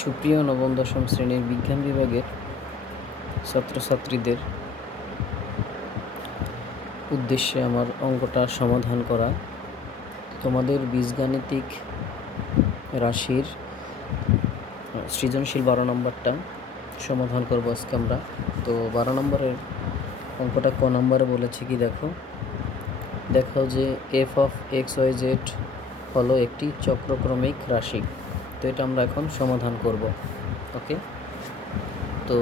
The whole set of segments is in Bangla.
সুপ্রিয় নবম দশম শ্রেণির বিজ্ঞান বিভাগের ছাত্রছাত্রীদের উদ্দেশ্যে আমার অঙ্কটা সমাধান করা। তোমাদের বীজগাণিতিক রাশির সৃজনশীল বারো নম্বরটা সমাধান করব আজকে আমরা। তো বারো নম্বরের অঙ্কটা ক নম্বরে বলেছে কি দেখো? দেখো যে f of x y z হলো একটি চক্রক্রমিক রাশি। তো এটা আমরা এখন সমাধান করব। ওকে? তো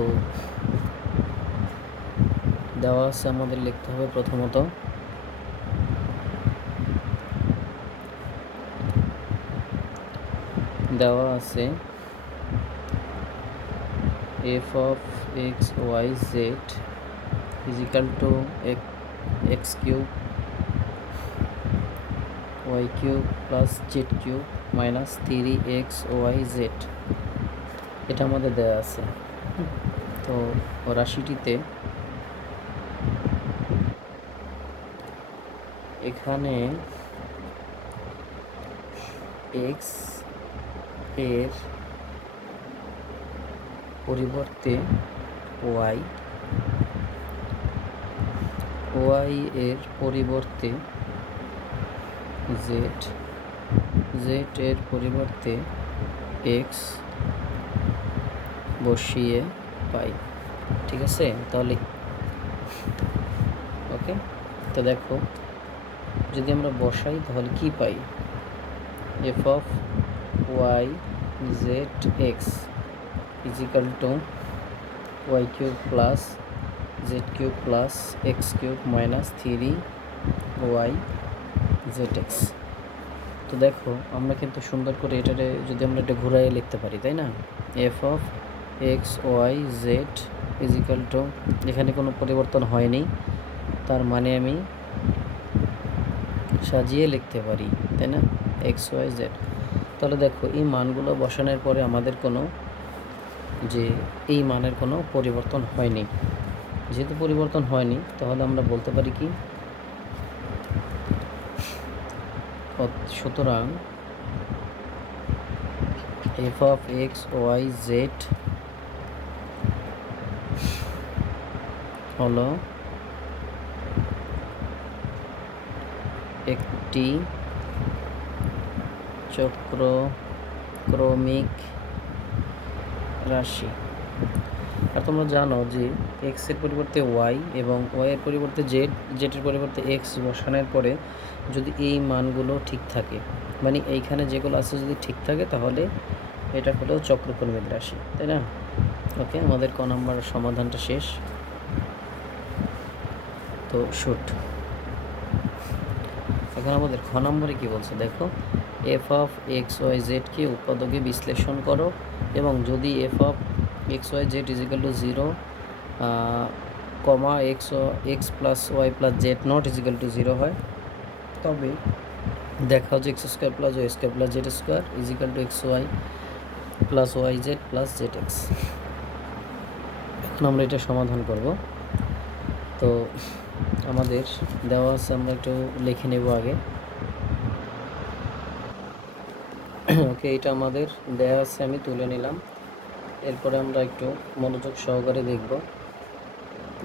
দেওয়া আছে আমাদের লিখতে হবে প্রথমত। দেওয়া আছে f of x y z is equal to x cube y cube plus z cube minus three x y z. এটা আমাদের দেওয়া আছে। তো রাশিটিতে এখানে এক্সের পরিবর্তে ওয়াই ওয়াই এর পরিবর্তে জেড। জেড এর পরিবর্তে এক্স বসিয়ে পাই, ঠিক আছে? তাহলে, ওকে? তো দেখো, যদি আমরা বসাই, তাহলে কি পাই? F of y z x is equal to y cube plus z cube plus x cube minus three y z x তো দেখো, আমরা কিন্তু সুন্দর করে এটারে যদি আমরা এটা ঘুরাইয়ে লিখতে পারি, তাই না? F of x y z is equal to এখানে কোনো পরিবর্তন হয়নি, তার মানে আমি সাজিয়ে লিখতে পারি, তাই না? এক্স ওয়াই জেড তাহলে দেখো, এই মানগুলো বসানোর পরে আমাদের কোনো যে এই মানের কোনো পরিবর্তন হয়নি। যেহেতু পরিবর্তন হয়নি, তাহলে আমরা বলতে পারি কি সুতরাং f of x y z হলো একটি চক্রক্রমিক রাশি। আর তোমরা জানো যে এক্সের পরিবর্তে ওয়াই এবং ওয়াই এর পরিবর্তে জেড জেডের পরিবর্তে এক্স বসানোর পরে যদি এই মানগুলো ঠিক থাকে মানে এইখানে যেগুলো আছে যদি ঠিক থাকে তাহলে এটা হলো চক্রক্রমিক রাশি, তাই না? ওকে, আমাদের ক নাম্বার সমাধানটা শেষ। তো শুট। এখন আমাদের খ নম্বরে কী বলছে? দেখো এফ অফ এক্স ওয়াই জেডকে উৎপাদকে বিশ্লেষণ করো এবং যদি f of x y z is equal to zero comma x x plus y plus z not is equal to zero হয়। তবে দেখাও যে x square plus y square plus z square is equal to x y plus y z plus z x এখন আমরা এটা সমাধান করব। তো আমাদের দেওয়া আছে, আমরা একটু লিখে নেব আগে। ওকে, এটা আমাদের দেওয়া আছে, আমি তুলে নিলাম। এরপরে আমরা একটু মনোযোগ সহকারে দেখব।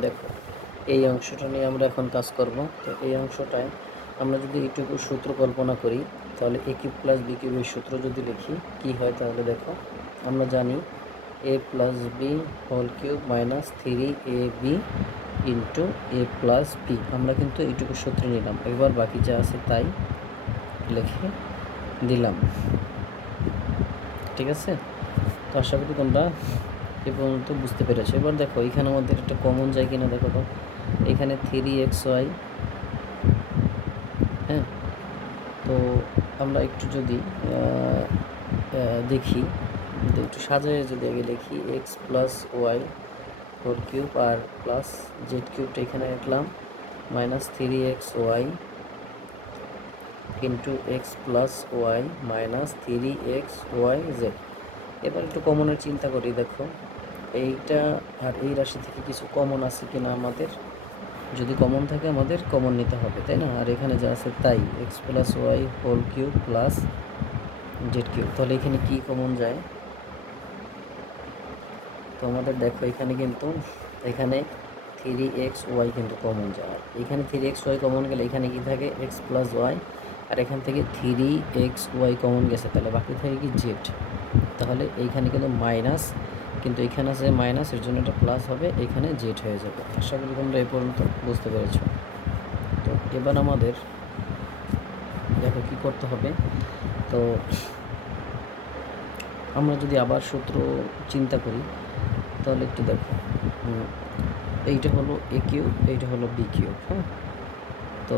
দেখো, এই অংশটা নিয়ে আমরা এখন কাজ করব। তো এই অংশটায় আমরা যদি এইটুকু সূত্র কল্পনা করি, তাহলে এ কিউব প্লাস বি কিউবের সূত্র যদি লিখি, কি হয় তাহলে দেখো, আমরা জানি a plus b whole cube minus three a b into a plus b আমরা কিন্তু এইটুকু সূত্রে নিলাম এবার বাকি যা আছে তাই লিখে দিলাম। ঠিক আছে? তো আশা করি তোমরা এ পর্যন্ত বুঝতে পেরেছ। এবার দেখো, এখানে আমাদের একটা কমন যায় কিনা দেখো তো। এখানে থ্রি এক্স ওয়াই হ্যাঁ? তো আমরা একটু যদি দেখি একটু সাজায় যদি আগে লিখি x plus y four cube আর প্লাস জেড কিউবটা এখানে রাখলাম minus three x y into x plus y minus three x y z এবার একটু কমনের চিন্তা করি, দেখো। এইটা আর এই রাশি থেকে কিছু কমন আছে কি না আমাদের? যদি কমন থাকে আমাদের, কমন নিতে হবে, তাই না? আর এখানে যা আছে তাই x plus y whole cube plus z cube তাহলে এখানে কি কমন যায়? তো আমাদের দেখো, এখানে কিন্তু, এখানে থ্রি এক্স ওয়াই কিন্তু কমন যায়। এখানে থ্রি এক্স ওয়াই কমন গেলে এখানে কি থাকে? এক্স প্লাস ওয়াই আর এখান থেকে থ্রি এক্স ওয়াই কমন গেছে, তাহলে বাকি থাকে কি জেড। তাহলে এইখানে কিন্তু মাইনাস, কিন্তু এখানে আছে মাইনাস, এর জন্য এটা প্লাস হবে, এখানে জেড হয়ে যাবে। আশা করি তোমরা এই পর্যন্ত বুঝতে পেরেছ। তো এবার আমাদের দেখো কি করতে হবে। তো আমরা যদি আবার সূত্র চিন্তা করি, তাহলে একটু দেখো। এইটা হলো এ কিউব, এইটা হলো বি কিউব হ্যাঁ? তো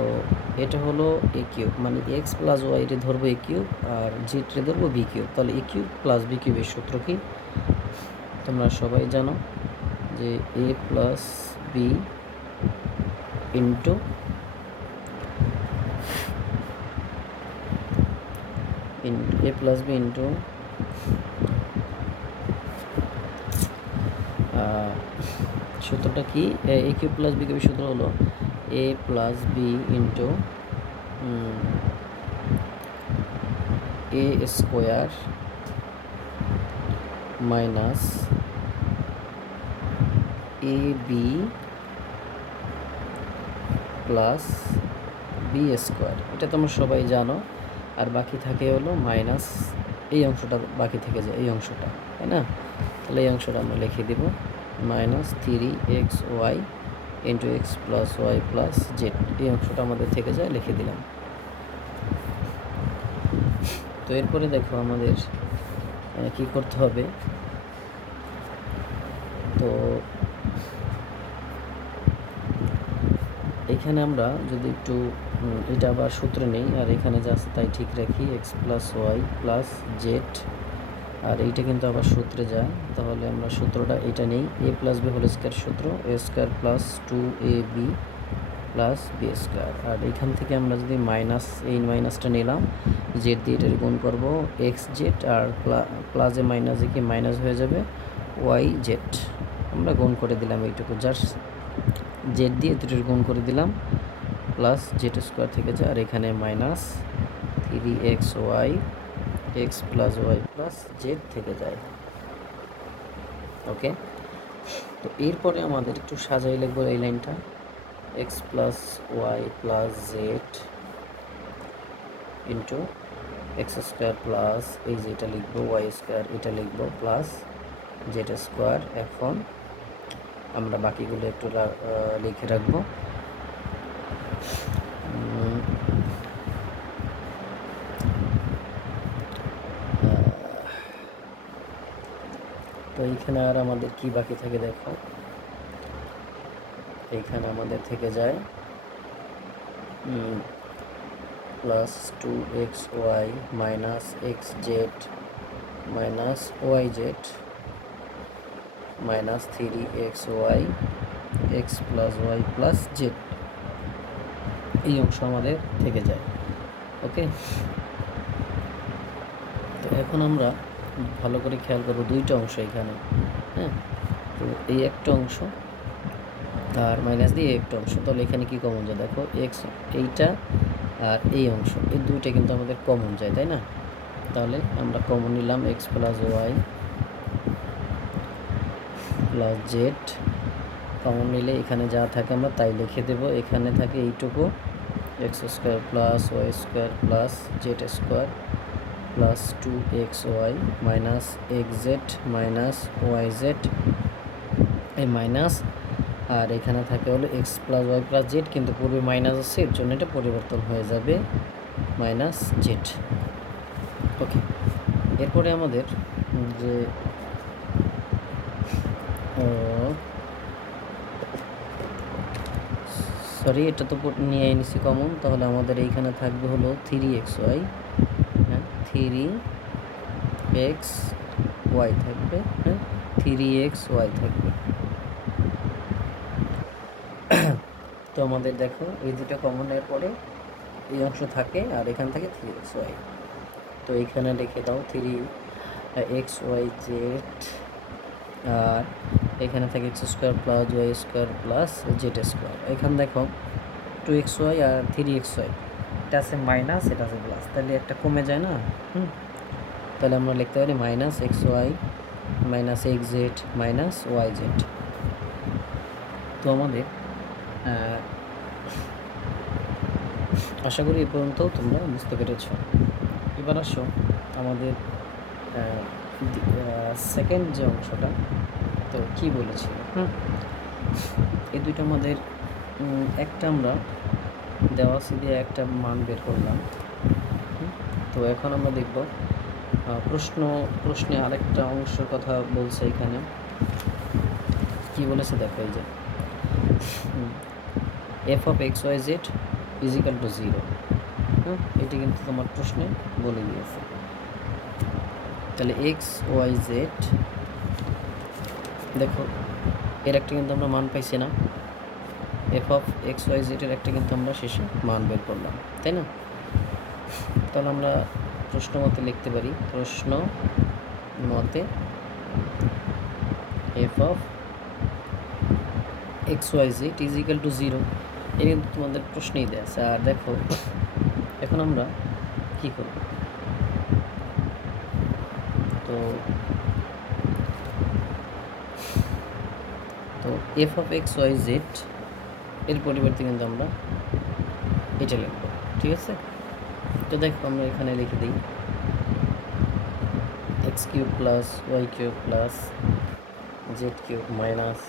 এটা হলো এ কিউব মানে এক্স প্লাস ওয়াইরে ধরবো এ কিউব আর জেডরে ধরবো বি কিউব তাহলে এ কিউব প্লাস বি কিউবের সূত্র কি? তোমরা সবাই জানো যে a plus b into a plus b into সূত্রটা কি? এ কিউ প্লাস বি কিউবের সূত্র হলো a plus b into a square minus a b plus b square এটা তোমরা সবাই জানো। আর বাকি থাকে হলো মাইনাস এই অংশটা বাকি থেকে যায়, এই অংশটা, তাই না? তাহলে এই অংশটা আমরা লিখে দিব। Minus three x y into x plus y plus z এই অংশটা আমাদের থেকে যায়, লিখে দিলাম। তো এরপরে দেখো আমাদের কি করতে হবে? তো এখানে আমরা যদি একটু এটা আবার সূত্র নেই, আর এখানে যা তাই ঠিক রাখি x plus y plus z আর এইটা কিন্তু আবার সূত্রে যায়। তাহলে আমরা সূত্রটা এটা নেই। A plus b whole square সূত্র। A square plus two a b plus b square আর এখান থেকে আমরা যদি মাইনাস এই মাইনাসটা নিলাম জেড দিয়ে এটার গুণ করব এক্স জেড আর প্লাস প্লাসে মাইনাসে কি মাইনাস হয়ে যাবে? ওয়াই জেড আমরা গুণ করে দিলাম এইটুকু। জাস্ট জেড দিয়ে দুটোর গুণ করে দিলাম প্লাস জেড স্কোয়ার থেকে যায়। আর এখানে minus three x y x plus y plus z থেকে যায়। ওকে তো এরপরে আমাদের একটু সাজাই লিখব এই লাইনটা। X plus y plus z into x square plus এই যে এটা লিখব ওয়াই স্কোয়ার এটা লিখব প্লাস জেড স্কোয়ার এখন আমরা বাকিগুলো একটু লিখে রাখব। তো এইখানে আর আমাদের কি বাকি থাকে দেখো? এইখানে আমাদের থেকে যায় plus two x y minus x z minus y z minus three x y x plus y plus z এই অংশ আমাদের থেকে যায় ওকে তো এখন আমরা ভালো করে খেয়াল করব, দুইটা অংশ এখানে হ্যাঁ? তো এই একটা অংশ আর মাইনাস দিয়ে একটা অংশ। তাহলে এখানে কি কমন যায়? দেখো এক্স এইটা আর এই অংশ, এই দুইটা কিন্তু আমাদের কমন যায়, তাই না? তাহলে আমরা কমন নিলাম x plus y plus z common নিলে এখানে যা থাকে আমরা তাই লিখে দেব। এখানে থাকে এইটুকু x square plus y square plus z square plus two x y minus x z minus y z এই মাইনাস আর এখানে থাকে হলো x plus y plus z কিন্তু পূর্বে মাইনাস আছে, এর জন্য এটা পরিবর্তন হয়ে যাবে মাইনাস জেড ওকে এরপরে আমাদের যে সরি এটা তো নিয়ে নিছি কমন তাহলে আমাদের এইখানে থাকবে হলো three x y three x y থাকবে হ্যাঁ? থ্রি এক্স ওয়াই থাকবে। তো আমাদের দেখো, এই দুটো কমনের পরে এই অংশ থাকে আর এখান থেকে থ্রি এক্স ওয়াই। তো এইখানে লিখে দাও থ্রি এক্স ওয়াই জেড আর এখানে থাকে x square plus y square plus z square. এখানে দেখো টু এক্স ওয়াই আর থ্রি এক্স ওয়াই। এটা আছে মাইনাস, এটা আছে প্লাস তাহলে একটা কমে যায় না? হুম। তাহলে আমরা লিখতে পারি minus x y minus x z minus y z. তো আমাদের আশা করি এ পর্যন্ত তোমরা বুঝতে পেরেছ। এবার আসো আমাদের সেকেন্ড যে অংশটা, তো কী বলেছিল? হুম। এই দুইটা আমাদের একটা আমরা দেওয়া আছে দিয়ে একটা মান বের করলাম। তো এখন আমরা দেখব প্রশ্ন, প্রশ্নে আরেকটা অংশের কথা বলছে এখানে। কি বলেছে দেখো এই যে। F of x y z is equal to zero হ্যাঁ এটি কিন্তু তোমার প্রশ্নে বলে দিয়েছে। তাহলে এক্স ওয়াই জেড দেখো, এর একটা কিন্তু আমরা মান পাইছি না। এফ অফ এক্স ওয়াই জেডের একটা কিন্তু আমরা শেষে মান বের করলাম, তাই না? তাহলে আমরা প্রশ্ন মতে লিখতে পারি, প্রশ্ন মতে f of x y z is equal to zero এটা কিন্তু তোমাদের প্রশ্নেই দেয় আছে। আর দেখো, এখন আমরা কি করব? তো তো f of x y z এর পরিবর্তে কিন্তু আমরা এটা লিখব ঠিক আছে? তো দেখো আমরা এখানে লিখে দিই x cube plus y cube plus z cube minus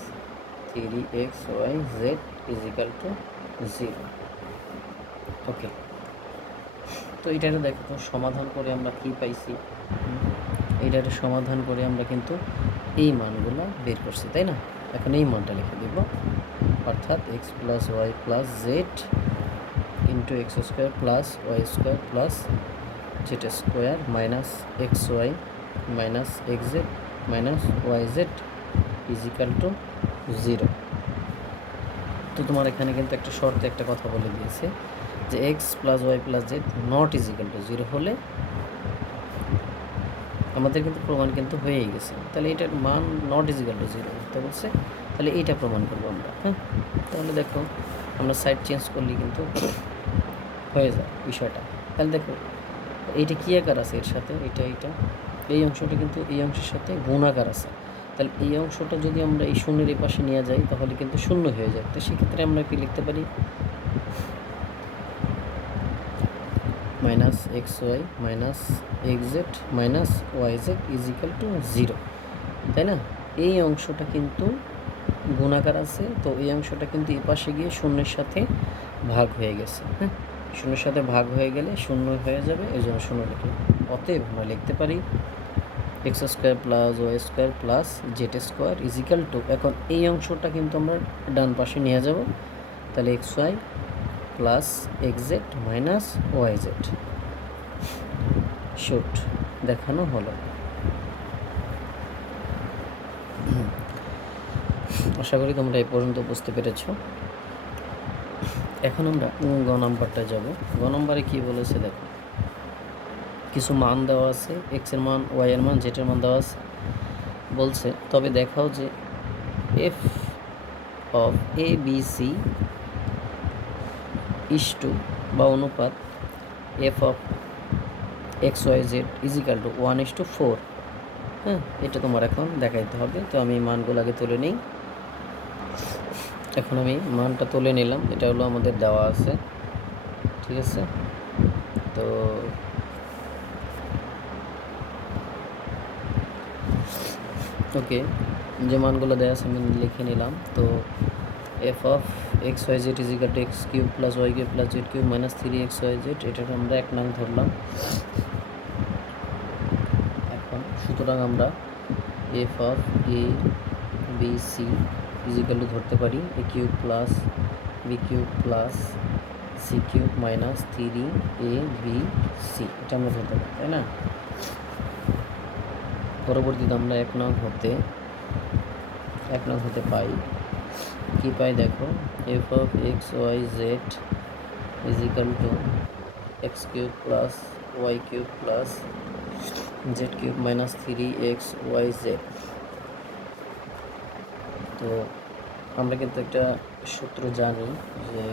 three x y z is equal to zero. Okay তো এইটারে দেখো সমাধান করে আমরা কী পাইছি? হুম, এইটারে সমাধান করে আমরা কিন্তু এই মানগুলো বের করছি তাই না? এখন এই মানটা লিখে দিব। অর্থাৎ x plus y plus z into x square plus y square plus z square minus x y minus x z minus y z is equal to zero তো তোমার এখানে কিন্তু একটা শর্তে একটা কথা বলে দিয়েছে যে x plus y plus z not is equal to zero হলে আমাদের কিন্তু প্রমাণ কিন্তু হয়েই গেছে। তাহলে এটার মান নট ইজিক্যাল টু জিরো তো বলছে। তাহলে এইটা প্রমাণ করব আমরা হ্যাঁ? তাহলে দেখো, আমরা সাইড চেঞ্জ করলে কিন্তু হয়ে যায় বিষয়টা। তাহলে দেখো, এইটা কী আকার আছে এর সাথে? এটা এটা এই অংশটা কিন্তু এই অংশের সাথে গুণাকার আছে। তাহলে এই অংশটা যদি আমরা এই শূন্যের এই পাশে নিয়ে যাই, তাহলে কিন্তু শূন্য হয়ে যায়। তো সেক্ষেত্রে আমরা কি লিখতে পারি? Minus x y minus x minus y is equal to zero তাই না? এই অংশটা কিন্তু গুণাকার আছে, তো এই অংশটা কিন্তু এই পাশে গিয়ে শূন্যের সাথে ভাগ হয়ে গেছে হ্যাঁ? শূন্যের সাথে ভাগ হয়ে গেলে শূন্য হয়ে যাবে, এই জন্য শূন্য লিখি। অতএব আমরা লিখতে পারি x square plus y square plus z square is equal to এখন এই অংশটা কিন্তু আমরা ডান পাশে নিয়ে যাব, তাহলে x y plus x z minus y z shoot দেখানো হলো। আশা করি তোমরা এই পর্যন্ত বুঝতে পেরেছ। এখন আমরা গ নাম্বারটা যাব। গ নাম্বারে কী বলেছে দেখো। কিছু মান দেওয়া আছে এক্সের মান ওয়াই এর মান জেড এর মান দেওয়া আছে। বলছে, তবে দেখাও যে f of a b c is to বা অনুপাত f of x y z is equal to one is to four হ্যাঁ এটা তোমার এখন দেখাইতে হবে। তো আমি মানগুলো আগে তুলে নিই। এখন আমি মানটা তুলে নিলাম, এটা হলো আমাদের দেওয়া আছে, ঠিক আছে? তো ওকে, যে মানগুলো দেওয়া আছে আমি লিখে নিলাম, তো f of x y z is equal to x cube plus y cube plus z cube minus three x y z এটাকে আমরা এক নাম ধরলাম। এখন সুতরাং আমরা f of a b c is equal to ধরতে পারি a cube plus b cube plus c cube minus three a b c এটা আমরা ধরতে পারি, তাই না? পরবর্তীতে আমরা এক নং হতে এক নং হতে পাই। কি পাই দেখো? F of x y z is equal to x cube plus y cube plus z cube minus three x y z তো আমরা কিন্তু একটা সূত্র জানি যে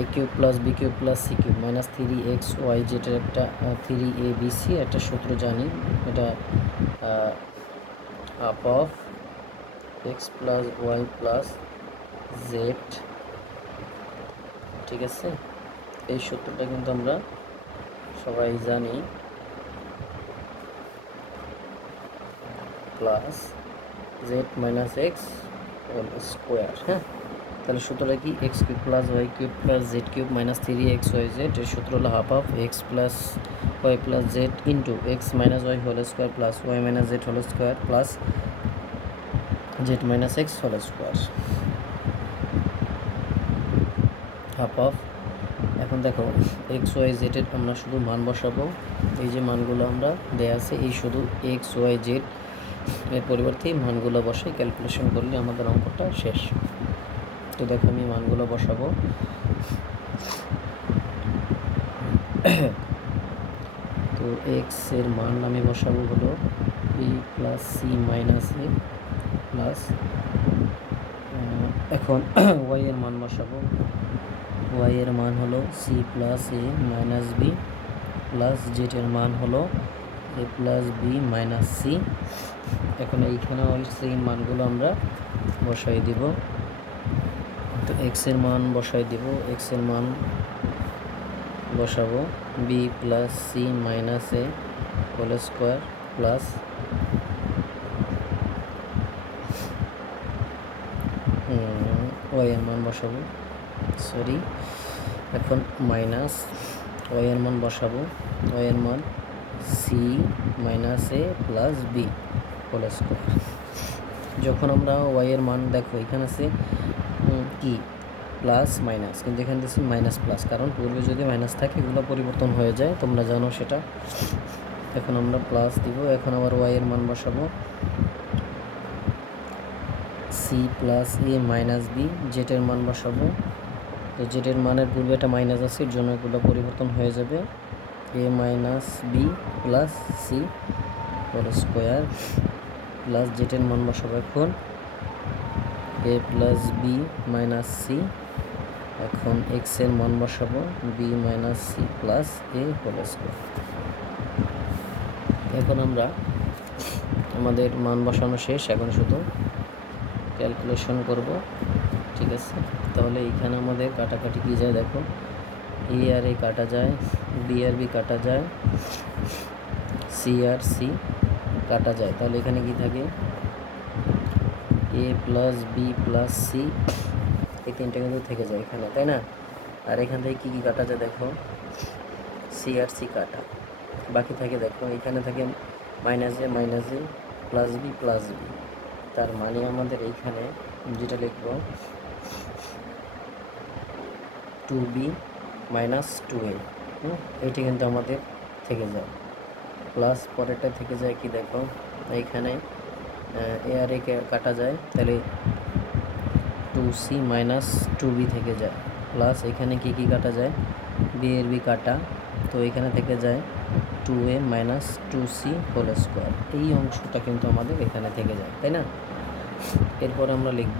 a cube plus b cube plus c cube minus three x y যেটার একটা থ্রি এ বি সি একটা সূত্র জানি। এটা up of x plus y plus z ঠিক আছে? এই সূত্রটা কিন্তু আমরা সবাই জানি। Plus z minus x square হ্যাঁ? তাহলে সূত্রটা কি? X cube plus y cube plus z cube minus three x y z এর সূত্র হলো half of x plus y plus z into x minus y whole square plus y minus z whole square plus z minus x whole square half of এখন দেখো এক্স ওয়াই জেডের আমরা শুধু মান বসাবো। এই যে মানগুলো আমরা দেয়া আছে, এই শুধু এক্স ওয়াই জেড এর পরিবর্তে মানগুলো বসে ক্যালকুলেশন করলে আমাদের অঙ্কটা শেষ। তো দেখো আমি মানগুলো বসাবো। তো এক্সের মান আমি বসাবো হলো b plus c minus a plus এখন ওয়াই এর মান বসাবো। ওয়াই এর মান হলো c plus a minus b plus z এর মান হলো a plus b minus c এখন এইখানে ওই সেই মানগুলো আমরা বসাই দিব। তো এক্সের মান বসাই দিব এক্সের মান বসাবো। B plus c minus a whole square plus y এর মান বসাবো সরি এখন মাইনাস ওয়াই এর মান বসাবো ওয়াই এর মান c minus a plus b whole square. যখন আমরা ওয়াই এর মান দেখো, এখানে আছে কি? Plus, minus. কিন্তু এখানে দিচ্ছি মাইনাস প্লাস, কারণ পূর্বে যদি মাইনাস থাকে, এগুলো পরিবর্তন হয়ে যায়, তোমরা জানো সেটা। এখন আমরা প্লাস দিব, এখন আবার ওয়াই এর মান বসাবো। C plus a minus b জেটের মান বসাবো। তো জেটের মানের পূর্বে একটা মাইনাস আছে, এর জন্য এগুলো পরিবর্তন হয়ে যাবে। A minus b plus c square plus জেটের মান বসাবো এখন। A plus b minus c এখন এক্সের মান বসাবো। B minus c plus a whole square এখন আমরা আমাদের মান বসানো শেষ। এখন শুধু ক্যালকুলেশন করব। ঠিক আছে? তাহলে এইখানে আমাদের কাটাকাটি কী যায় দেখো? এ আর এ কাটা যায় বি আর বি কাটা যায় সি আর সি কাটা যায়। তাহলে এখানে কি থাকে? A plus b plus c এই তিনটা কিন্তু থেকে যায় এখানে, তাই না? আর এখান থেকে কী কী কাটা যায় দেখো? সি আর সি কাটা। বাকি থাকে দেখো, এখানে থাকে minus a minus a plus b plus b তার মানে আমাদের এইখানে যেটা লিখব two b minus two a এটি কিন্তু আমাদের থেকে যায়। প্লাস পরেরটা থেকে যায় কি দেখো? এইখানে এ আর এ কাটা যায়, তাহলে two c minus two b থেকে যায়। প্লাস এখানে কি কি কাটা যায়? বি এর বি কাটা, তো এখানে থেকে যায় two a minus two c whole square এই অংশটা কিন্তু আমাদের এখানে থেকে যায়, তাই না? এরপর আমরা লিখব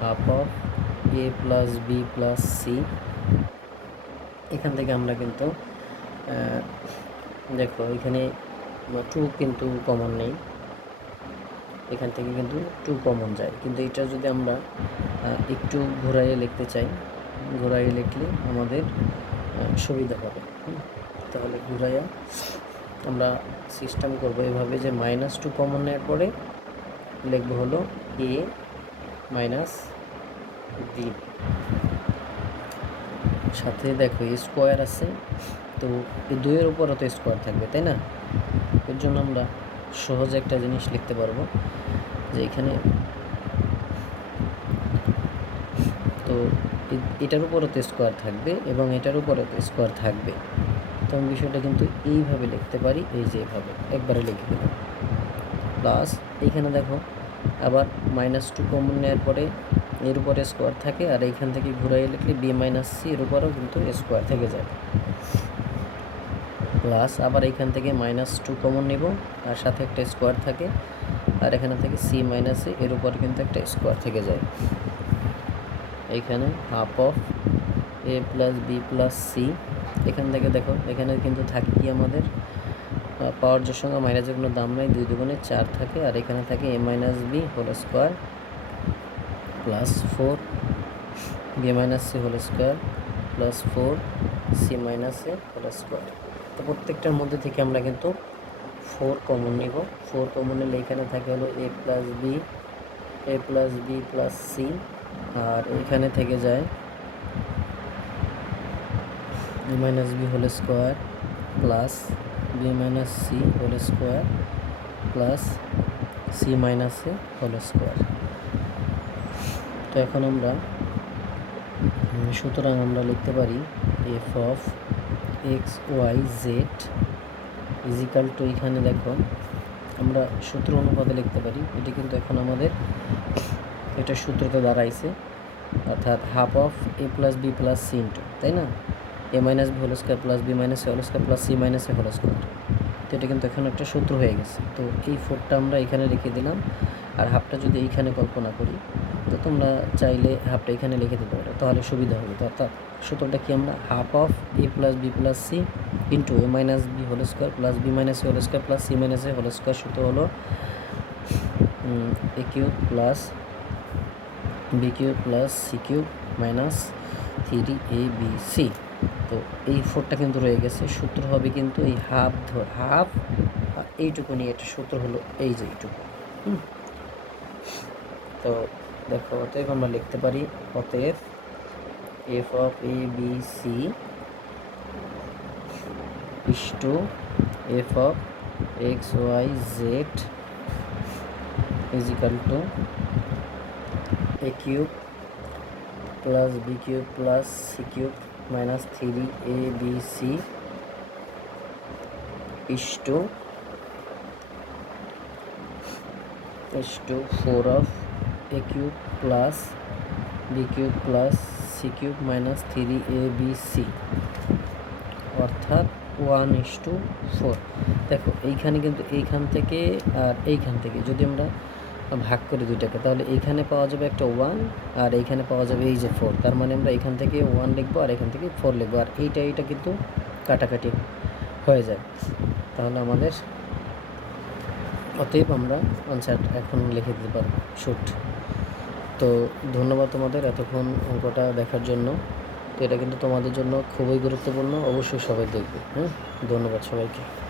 half of a plus b plus c এখান থেকে আমরা কিন্তু দেখো, এখানে টু কিন্তু কমন নেই। এখান থেকে কিন্তু টু কমন যায়। কিন্তু এটা যদি আমরা একটু ঘোরাইয়ে লিখতে চাই ঘোরাইয়ে লিখলে আমাদের সুবিধা হবে। তাহলে ঘুরাইয়া আমরা সিস্টেম করব এভাবে যে মাইনাস টু কমন নেওয়ার পরে লিখব হলো এ মাইনাস বি সাথে দেখো স্কোয়ার আছে, তো এই দুইয়ের উপরও তো স্কোয়ার থাকবে, তাই না? এর জন্য আমরা সহজে একটা জিনিস লিখতে পারব, যে এখানে তো এটার উপরও তো স্কোয়ার থাকবে এবং এটার উপরও তো স্কোয়ার থাকবে। তো আমি বিষয়টা কিন্তু এইভাবে লিখতে পারি, এই যে এভাবে, একবারে লিখে দিলাম। প্লাস এইখানে দেখো, আবার মাইনাস টু কমন নেওয়ার পরে এর উপরে স্কোয়ার থাকে আর এইখান থেকে ঘুরাই লিখলে বি মাইনাস সি এর উপরেও কিন্তু স্কোয়ার থেকে যায়। প্লাস আবার এইখান থেকে মাইনাস টু কমন নেব আর সাথে একটা স্কোয়ার থাকে আর এখানে থেকে সি মাইনাস সি এর উপরে কিন্তু একটা স্কোয়ার থেকে যায়। এখানে half of a plus b plus c এখান থেকে দেখো, এখানে কিন্তু থাকে কি আমাদের? পাওয়ার জোর সঙ্গে মাইনাসের কোনো দাম নাই, দুই দুগুণে চার থাকে আর এখানে থাকে a minus b whole square plus four b minus c whole square plus four c minus a whole square তো প্রত্যেকটার মধ্যে থেকে আমরা কিন্তু ফোর কমন নিব। ফোর কমন নিলে এখানে থাকে হলো a plus b a plus b plus c আর এখানে থেকে যায় b minus b whole square plus b minus c whole square plus c minus a whole square তো এখন আমরা সুতরাং আমরা লিখতে পারি f of x y z is equal to এখানে দেখো, আমরা সূত্র অনুপাতে লিখতে পারি। এটি কিন্তু এখন আমাদের এটা সূত্রতে দাঁড়াইছে, অর্থাৎ half of a plus b plus c into তাই না? A minus b whole square plus b minus a whole square plus c minus a whole square তো এটা কিন্তু এখন একটা সূত্র হয়ে গেছে। তো এই ফোরটা আমরা এখানে রেখে দিলাম, আর হাফটা যদি এইখানে কল্পনা করি তো তোমরা চাইলে হাফটা এখানে লিখে দিতে পারো, তাহলে সুবিধা হবে। অর্থাৎ সূত্রটা কি আমরা? Half of a plus b plus c into a minus b whole square plus b minus a whole square plus c minus a whole square সূত্র হলো a cube plus b cube plus c cube minus three a b c তো এই ফোরটা কিন্তু রয়ে গেছে, সূত্র হবে কিন্তু এই হাফ ধর হাফ এইটুকু নিয়ে, এটা সূত্র হলো এই যে এইটুকু। হুম। তো দেখো, অতএব আমরা লিখতে পারি অতএব f of a b c is to f of x y z is equal to a cube plus b cube plus c cube minus three a b c is to is to four of a cube plus b cube plus c cube minus three a b c অর্থাৎ ওয়ান ইস টু ফোর দেখো, এইখানে কিন্তু এইখান থেকে আর এইখান থেকে যদি আমরা ভাগ করি দুইটাকে, তাহলে এইখানে পাওয়া যাবে একটা ওয়ান আর এইখানে পাওয়া যাবে এই যে ফোর তার মানে আমরা এখান থেকে ওয়ান লিখব আর এখান থেকে ফোর লিখব। আর এইটা এইটা কিন্তু কাটাকাটি হয়ে যায়। তাহলে আমাদের অতএব আমরা আনসার এখন লিখে দিতে পারব। শুট তো ধন্যবাদ তোমাদের এতক্ষণ অঙ্কটা দেখার জন্য। তো এটা কিন্তু তোমাদের জন্য খুবই গুরুত্বপূর্ণ, অবশ্যই সবাই দেখবে। হ্যাঁ ধন্যবাদ সবাইকে।